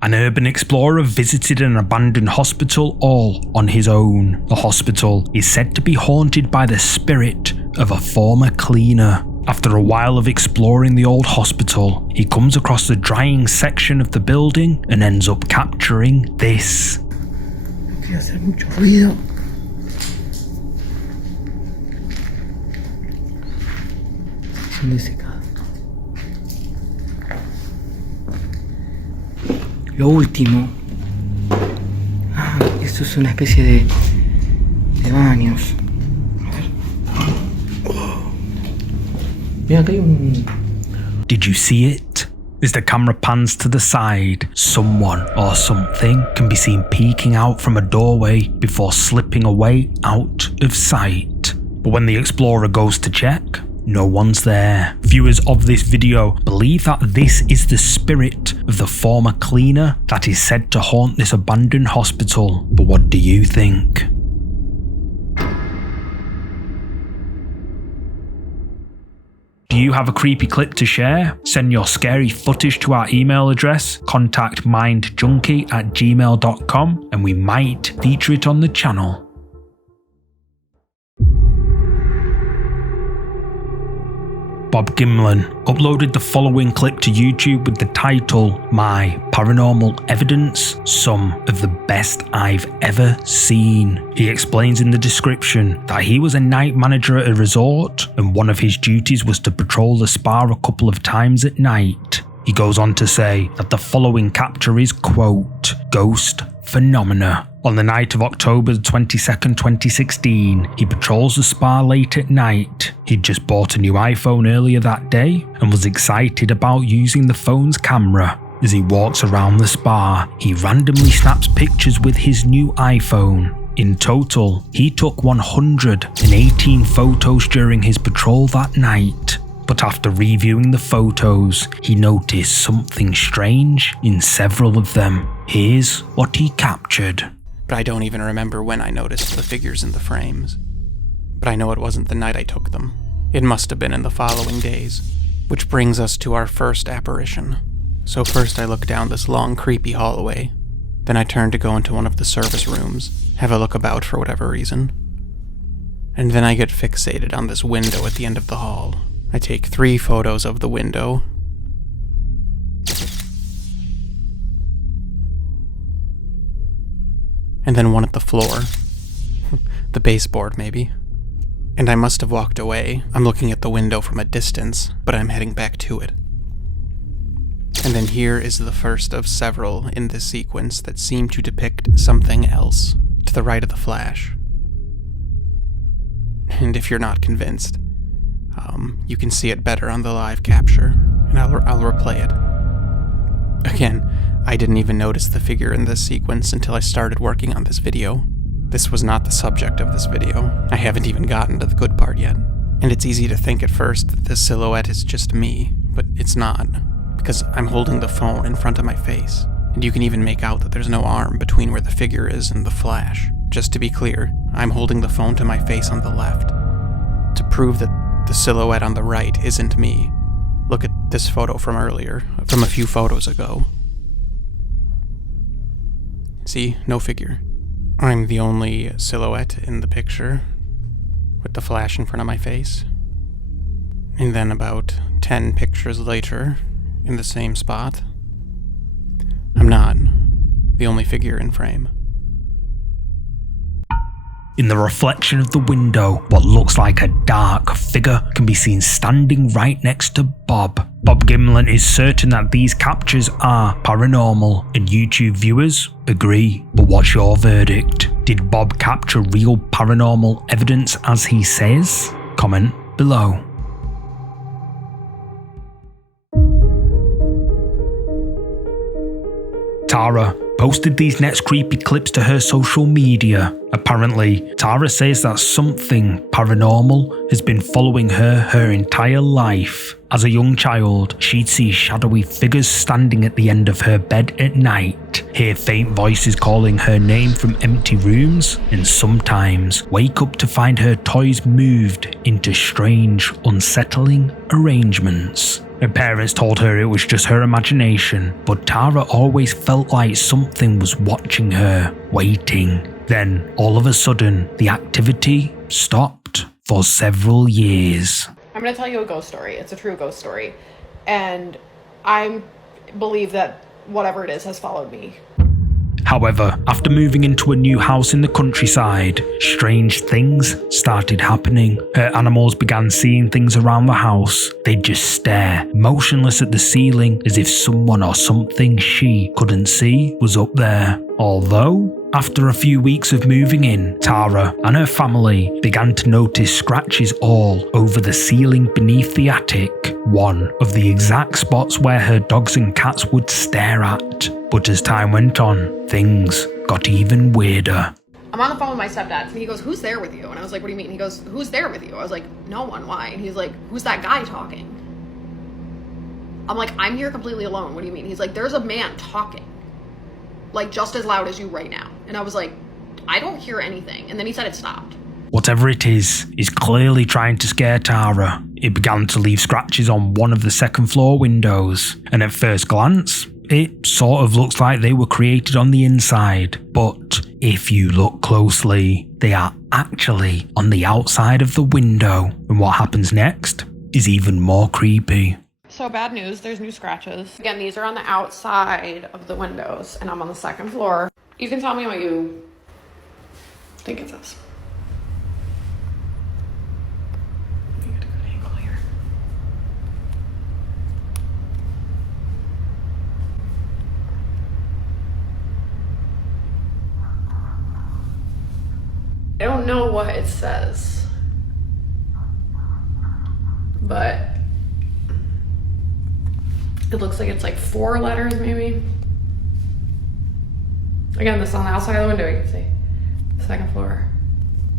An urban explorer visited an abandoned hospital all on his own. The hospital is said to be haunted by the spirit of a former cleaner. After a while of exploring the old hospital, he comes across the drying section of the building and ends up capturing this. No quiero hacer mucho ruido. Sección de secado. Lo último. Esto es una especie de baños. A ver. Oh. Mira, acá hay un... Did you see it? As the camera pans to the side, someone or something can be seen peeking out from a doorway before slipping away out of sight. But when the explorer goes to check, no one's there. Viewers of this video believe that this is the spirit of the former cleaner that is said to haunt this abandoned hospital. But what do you think? Do you have a creepy clip to share? Send your scary footage to our email address, contactmindjunkie@gmail.com, and we might feature it on the channel. Bob Gimlin uploaded the following clip to YouTube with the title, My Paranormal Evidence, Some of the Best I've Ever Seen. He explains in the description that he was a night manager at a resort and one of his duties was to patrol the spa a couple of times at night. He goes on to say that the following capture is, quote, ghost phenomena. On the night of October 22nd, 2016, he patrols the spa late at night. He'd just bought a new iPhone earlier that day and was excited about using the phone's camera. As he walks around the spa, he randomly snaps pictures with his new iPhone. In total, he took 118 photos during his patrol that night. But after reviewing the photos, he noticed something strange in several of them. Here's what he captured. But I don't even remember when I noticed the figures in the frames. But I know it wasn't the night I took them. It must have been in the following days. Which brings us to our first apparition. So first I look down this long, creepy hallway. Then I turn to go into one of the service rooms, have a look about for whatever reason. And then I get fixated on this window at the end of the hall. I take 3 photos of the window. And then one at the floor. The baseboard, maybe. And I must have walked away. I'm looking at the window from a distance, but I'm heading back to it. And then here is the first of several in this sequence that seem to depict something else, to the right of the flash. And if you're not convinced, you can see it better on the live capture, and I'll replay it. Again, I didn't even notice the figure in this sequence until I started working on this video. This was not the subject of this video. I haven't even gotten to the good part yet. And it's easy to think at first that this silhouette is just me, but it's not, because I'm holding the phone in front of my face, and you can even make out that there's no arm between where the figure is and the flash. Just to be clear, I'm holding the phone to my face on the left. To prove that the silhouette on the right isn't me, look at this photo from earlier, from a few photos ago. See, no figure. I'm the only silhouette in the picture, with the flash in front of my face. And then about 10 pictures later, in the same spot, I'm not the only figure in frame. In the reflection of the window, what looks like a dark figure can be seen standing right next to Bob. Bob Gimlin is certain that these captures are paranormal, and YouTube viewers agree. But what's your verdict? Did Bob capture real paranormal evidence as he says? Comment below. Tara posted these next creepy clips to her social media. Apparently, Tara says that something paranormal has been following her entire life. As a young child, she'd see shadowy figures standing at the end of her bed at night, hear faint voices calling her name from empty rooms, and sometimes wake up to find her toys moved into strange, unsettling arrangements. Her parents told her it was just her imagination, but Tara always felt like something was watching her, waiting. Then, all of a sudden, the activity stopped for several years. I'm going to tell you a ghost story. It's a true ghost story. And I believe that whatever it is has followed me. However, after moving into a new house in the countryside, strange things started happening. Her animals began seeing things around the house. They'd just stare, motionless at the ceiling, as if someone or something she couldn't see was up there. Although, after a few weeks of moving in, Tara and her family began to notice scratches all over the ceiling beneath the attic, one of the exact spots where her dogs and cats would stare at. But as time went on, things got even weirder. I'm on the phone with my stepdad, and he goes, "Who's there with you?" And I was like, "What do you mean?" He goes, "Who's there with you?" I was like, "No one, why?" And he's like, "Who's that guy talking?" I'm like, "I'm here completely alone. What do you mean?" He's like, "There's a man talking, like just as loud as you right now." And I was like, "I don't hear anything." And then he said it stopped. Whatever it is clearly trying to scare Tara. It began to leave scratches on one of the second floor windows, and at first glance, it sort of looks like they were created on the inside, but if you look closely, they are actually on the outside of the window, and what happens next is even more creepy. So bad news, there's new scratches. Again, these are on the outside of the windows, and I'm on the second floor. You can tell me what you think it says. Let me get a good angle here. I don't know what it says, but it looks like it's like 4 letters maybe. Again, this is on the outside of the window, you can see. The second floor.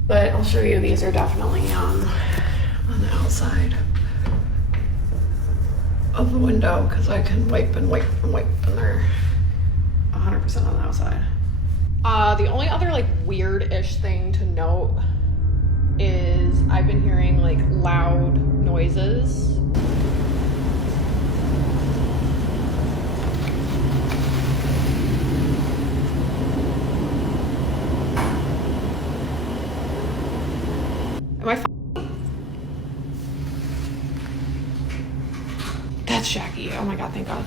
But I'll show you, these are definitely on the outside of the window, because I can wipe and wipe and wipe, and they're 100% on the outside. The only other like weird-ish thing to note is I've been hearing like loud noises. Am I That's Jackie. Oh my god, thank god.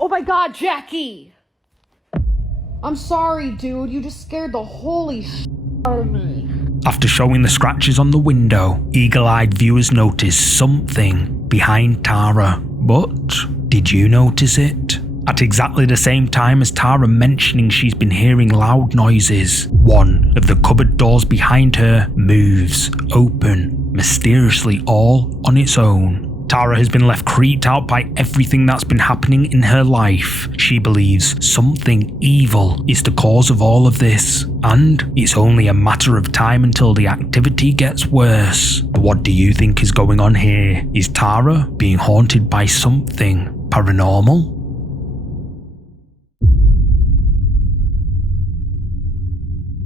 Oh my god, Jackie! I'm sorry, dude. You just scared the holy shit out of me. After showing the scratches on the window, eagle-eyed viewers noticed something behind Tara. But did you notice it? At exactly the same time as Tara mentioning she's been hearing loud noises, one of the cupboard doors behind her moves open, mysteriously all on its own. Tara has been left creeped out by everything that's been happening in her life. She believes something evil is the cause of all of this, and it's only a matter of time until the activity gets worse. What do you think is going on here? Is Tara being haunted by something paranormal?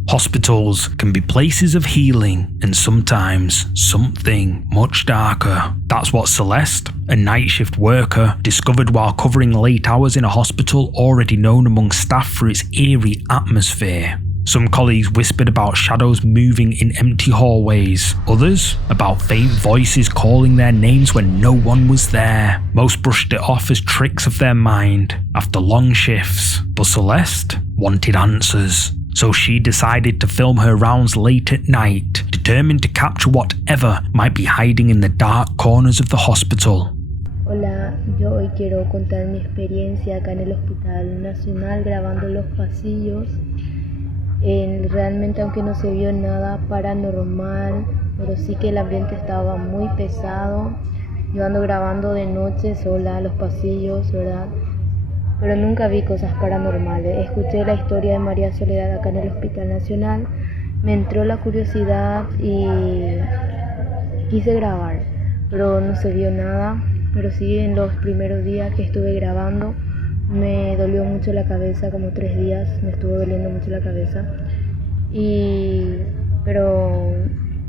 Hospitals can be places of healing and sometimes something much darker. That's what Celeste, a night shift worker, discovered while covering late hours in a hospital already known among staff for its eerie atmosphere. Some colleagues whispered about shadows moving in empty hallways, others about faint voices calling their names when no one was there. Most brushed it off as tricks of their mind after long shifts, but Celeste wanted answers. So she decided to film her rounds late at night, determined to capture whatever might be hiding in the dark corners of the hospital. Hola, yo hoy quiero contar mi experiencia acá en el Hospital Nacional grabando los pasillos. Realmente, aunque no se vio nada paranormal, pero sí que el ambiente estaba muy pesado. Yo ando grabando de noche sola los pasillos, ¿verdad? Pero nunca vi cosas paranormales. Escuché la historia de María Soledad acá en el Hospital Nacional, me entró la curiosidad y quise grabar, pero no se vio nada. Pero sí, en los primeros días que estuve grabando me dolió mucho la cabeza, como 3 días me estuvo doliendo mucho la cabeza. Pero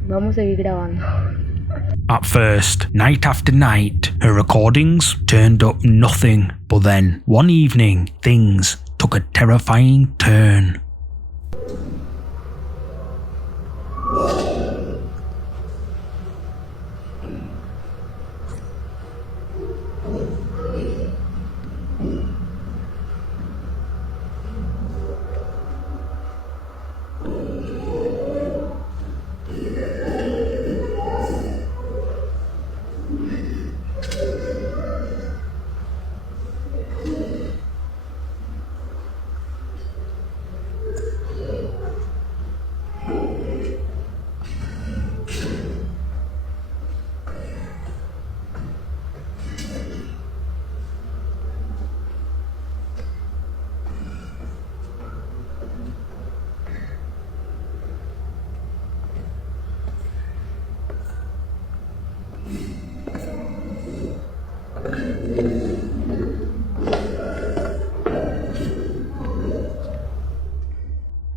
vamos a seguir grabando. At first, night after night, her recordings turned up nothing. But then, one evening, things took a terrifying turn.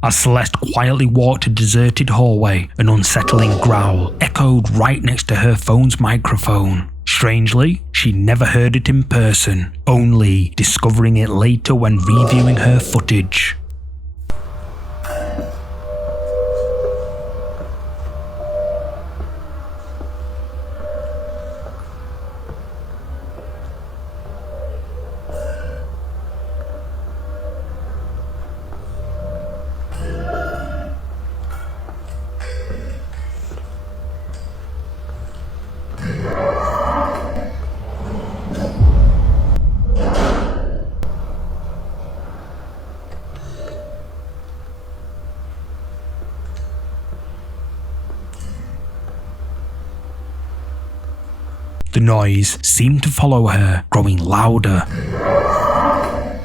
As Celeste quietly walked a deserted hallway, an unsettling growl echoed right next to her phone's microphone. Strangely, she never heard it in person, only discovering it later when reviewing her footage. The noise seemed to follow her, growing louder.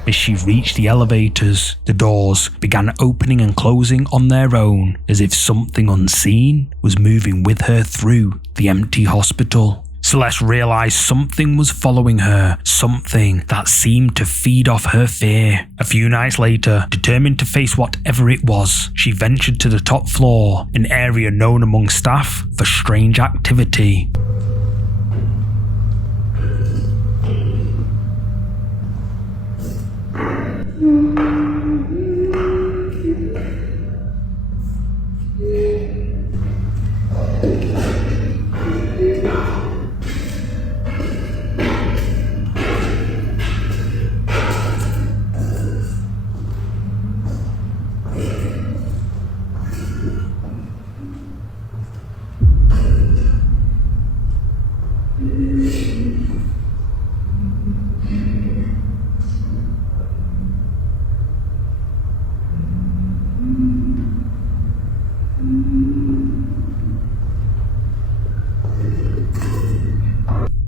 As she reached the elevators, the doors began opening and closing on their own, as if something unseen was moving with her through the empty hospital. Celeste realized something was following her, something that seemed to feed off her fear. A few nights later, determined to face whatever it was, she ventured to the top floor, an area known among staff for strange activity.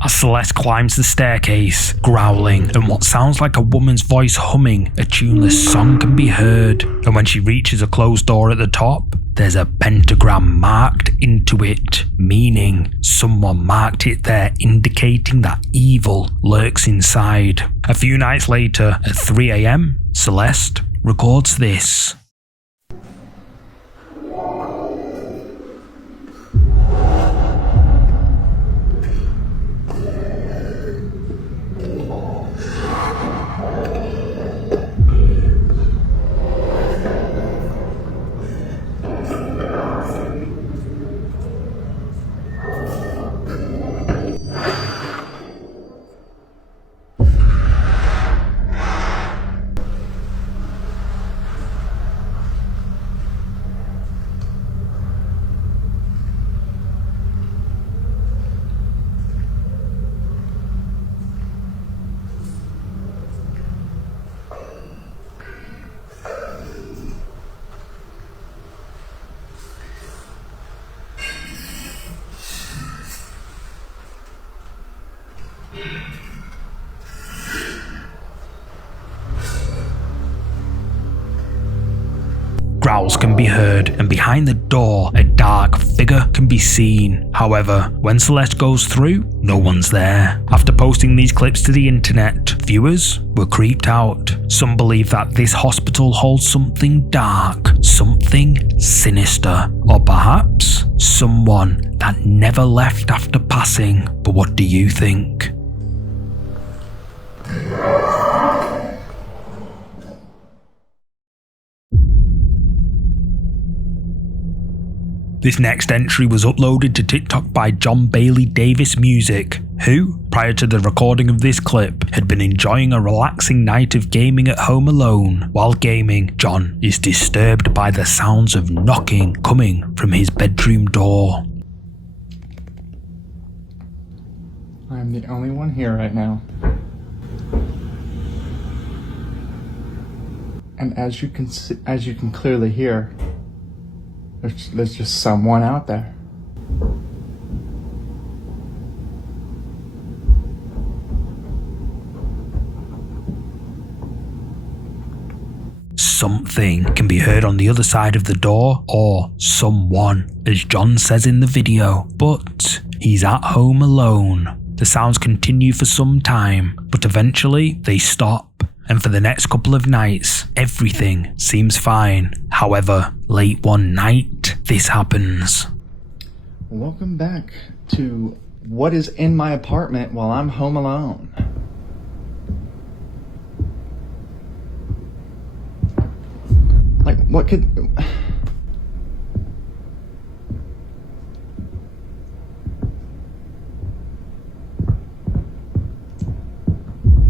As Celeste climbs the staircase, growling, and what sounds like a woman's voice humming a tuneless song can be heard. And when she reaches a closed door at the top, there's a pentagram marked into it, meaning someone marked it there, indicating that evil lurks inside. A few nights later, at 3 a.m, Celeste records this. growls can be heard, and behind the door, a dark figure can be seen. However, when Celeste goes through, no one's there. After posting these clips to the internet, viewers were creeped out. Some believe that this hospital holds something dark, something sinister, or perhaps someone that never left after passing. But what do you think? This next entry was uploaded to TikTok by John Bailey Davis Music, who, prior to the recording of this clip, had been enjoying a relaxing night of gaming at home alone. While gaming, John is disturbed by the sounds of knocking coming from his bedroom door. I'm the only one here right now. And as you can clearly hear, there's just someone out there. Something can be heard on the other side of the door, or someone, as John says in the video, but he's at home alone. The sounds continue for some time, but eventually they stop. And for the next couple of nights, everything seems fine. However, late one night, this happens. Welcome back to what is in my apartment while I'm home alone. Like, what could...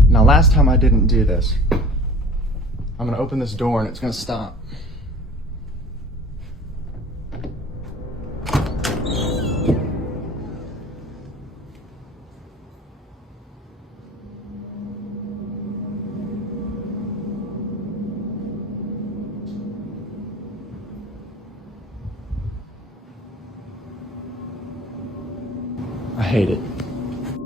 Now, last time I didn't do this. I'm gonna open this door and it's gonna stop. I hate it.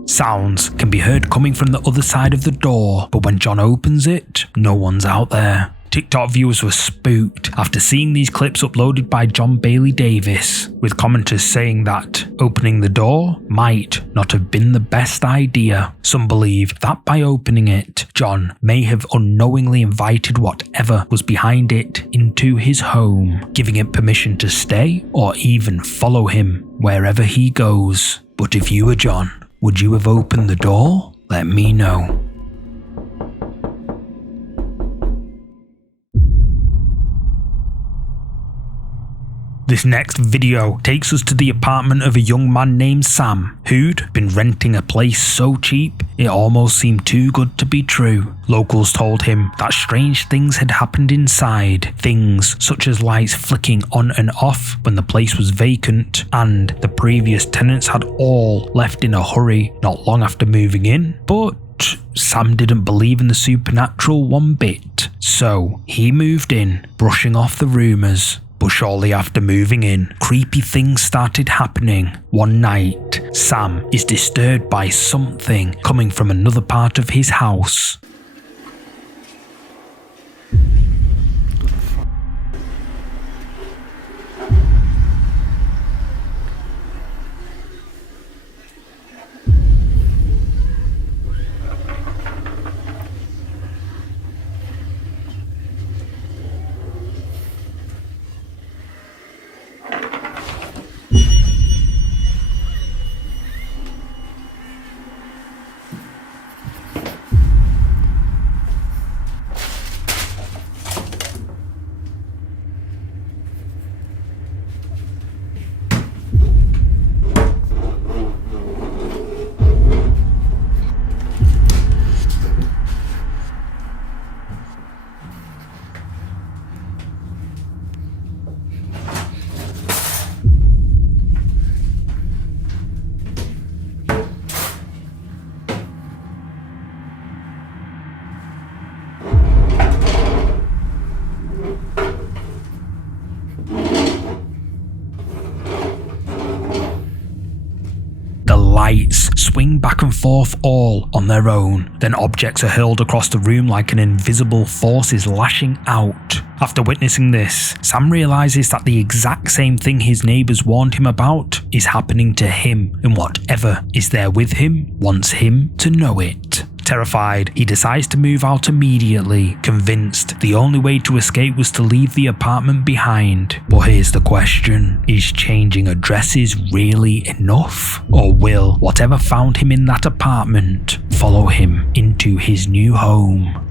Sounds can be heard coming from the other side of the door, but when John opens it, no one's out there. TikTok viewers were spooked after seeing these clips uploaded by John Bailey Davis, with commenters saying that opening the door might not have been the best idea. Some believe that by opening it, John may have unknowingly invited whatever was behind it into his home, giving it permission to stay or even follow him wherever he goes. But if you were John, would you have opened the door? Let me know. This next video takes us to the apartment of a young man named Sam, who'd been renting a place so cheap it almost seemed too good to be true. Locals told him that strange things had happened inside, things such as lights flicking on and off when the place was vacant, and the previous tenants had all left in a hurry not long after moving in. But Sam didn't believe in the supernatural one bit, so he moved in, brushing off the rumours. But shortly after moving in, creepy things started happening. One night, Sam is disturbed by something coming from another part of his house. swing back and forth all on their own. Then objects are hurled across the room like an invisible force is lashing out. After witnessing this, Sam realizes that the exact same thing his neighbors warned him about is happening to him, and whatever is there with him wants him to know it. Terrified, he decides to move out immediately, convinced the only way to escape was to leave the apartment behind. But here's the question: is changing addresses really enough? Or will whatever found him in that apartment follow him into his new home?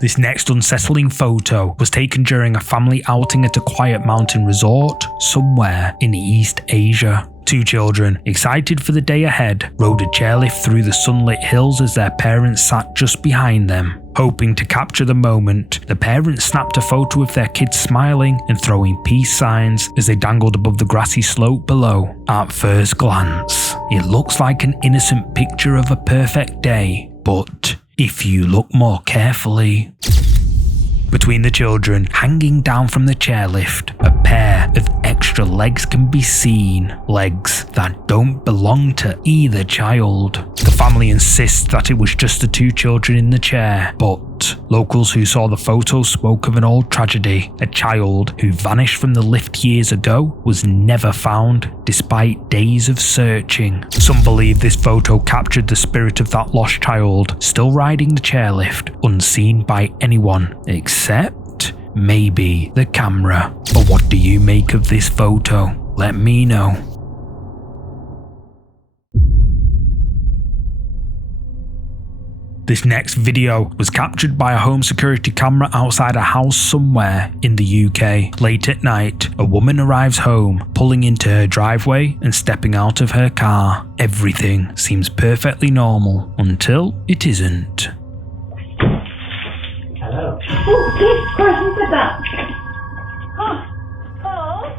This next unsettling photo was taken during a family outing at a quiet mountain resort somewhere in East Asia. Two children, excited for the day ahead, rode a chairlift through the sunlit hills as their parents sat just behind them. Hoping to capture the moment, the parents snapped a photo of their kids smiling and throwing peace signs as they dangled above the grassy slope below. At first glance, it looks like an innocent picture of a perfect day, but if you look more carefully, between the children, hanging down from the chairlift, a pair of extra legs can be seen. Legs that don't belong to either child. The family insists that it was just the two children in the chair, but locals who saw the photo spoke of an old tragedy. A child who vanished from the lift years ago was never found, despite days of searching. Some believe this photo captured the spirit of that lost child, still riding the chairlift, unseen by anyone except maybe the camera. But what do you make of this photo? Let me know. This next video was captured by a home security camera outside a house somewhere in the UK. Late at night, a woman arrives home, pulling into her driveway and stepping out of her car. Everything seems perfectly normal until it isn't. Hello. Oh, Jesus Christ, who said that? Hello?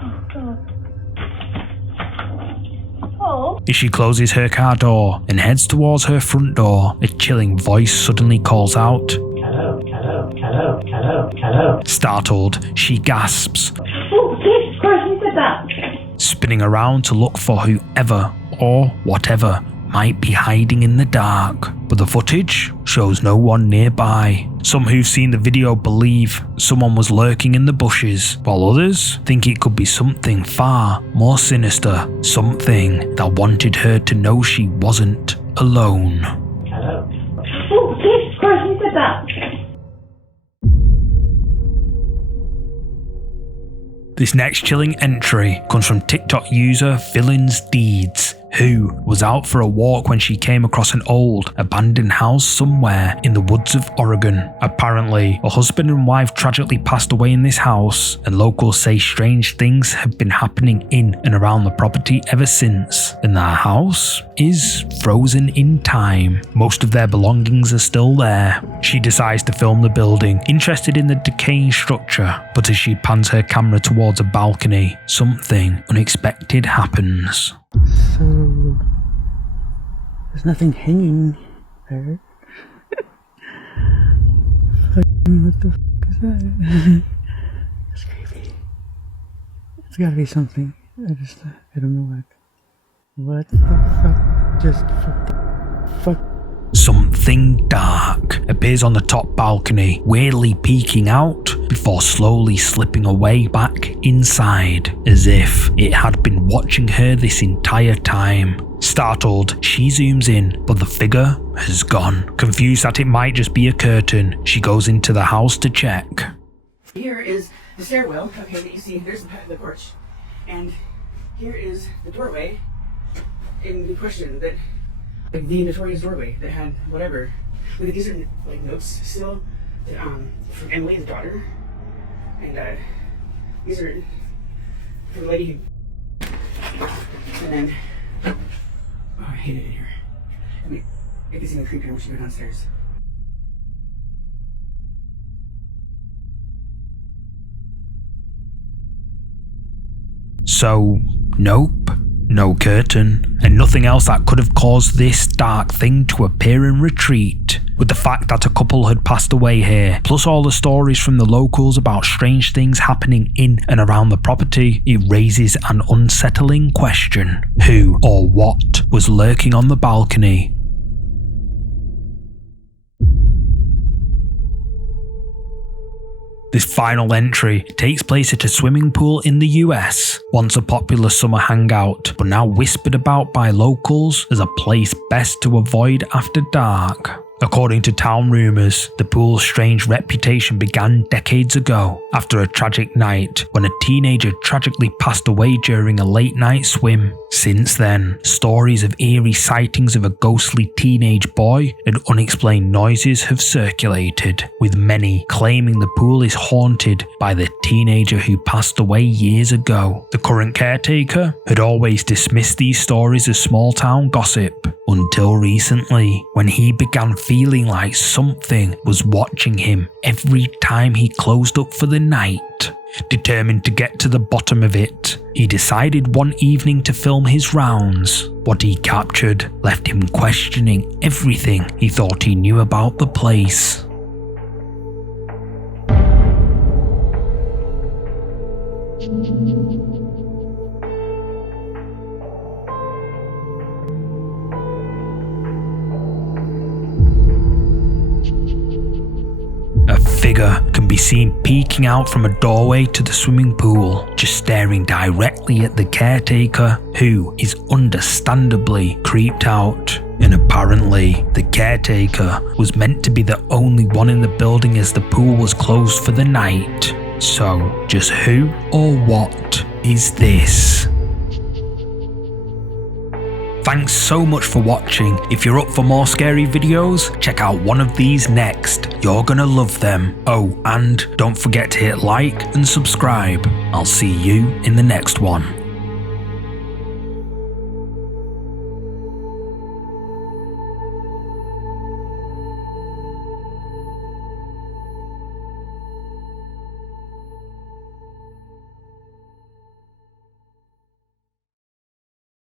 Oh, God. Oh. As she closes her car door and heads towards her front door, a chilling voice suddenly calls out. Hello, hello, hello, hello, hello. Startled, she gasps. Oh, Jesus Christ, who said that? Spinning around to look for whoever or whatever might be hiding in the dark, but the footage shows no one nearby. Some who've seen the video believe someone was lurking in the bushes, while others think it could be something far more sinister, something that wanted her to know she wasn't alone. Hello. Oh, Jesus Christ, who said that? This next chilling entry comes from TikTok user Villains Deeds, who was out for a walk when she came across an old, abandoned house somewhere in the woods of Oregon. Apparently, a husband and wife tragically passed away in this house, and locals say strange things have been happening in and around the property ever since, and their house is frozen in time. Most of their belongings are still there. She decides to film the building, interested in the decaying structure, but as she pans her camera towards a balcony, something unexpected happens. So, there's nothing hanging there. What the fuck is that? That's creepy. It's gotta be something. I don't know what the fuck just fuck. Something dark appears on the top balcony, weirdly peeking out before slowly slipping away back inside, as if it had been watching her this entire time. Startled, she zooms in, but the figure has gone. Confused that it might just be a curtain, she goes into the house to check. Here is the stairwell, okay, that you see, there's the porch. And here is the doorway in the question that, like the notorious doorway that had whatever. Like these are like notes still that, from Emily, the daughter. And these are from the lady who, and then, oh, I hate it in here. I mean, it gets even creepier when she goes downstairs. So, nope, no curtain, and nothing else that could have caused this dark thing to appear and retreat. With the fact that a couple had passed away here, plus all the stories from the locals about strange things happening in and around the property, it raises an unsettling question. Who or what was lurking on the balcony? This final entry takes place at a swimming pool in the US, once a popular summer hangout, but now whispered about by locals as a place best to avoid after dark. According to town rumours, the pool's strange reputation began decades ago after a tragic night when a teenager tragically passed away during a late night swim. Since then, stories of eerie sightings of a ghostly teenage boy and unexplained noises have circulated, with many claiming the pool is haunted by the teenager who passed away years ago. The current caretaker had always dismissed these stories as small town gossip, until recently, when he began feeling like something was watching him every time he closed up for the night. Determined to get to the bottom of it, he decided one evening to film his rounds. What he captured left him questioning everything he thought he knew about the place. A figure can be seen peeking out from a doorway to the swimming pool, just staring directly at the caretaker, who is understandably creeped out. And apparently, the caretaker was meant to be the only one in the building as the pool was closed for the night. So, just who or what is this? Thanks so much for watching. If you're up for more scary videos, check out one of these next. You're gonna love them. Oh, and don't forget to hit like and subscribe. I'll see you in the next one.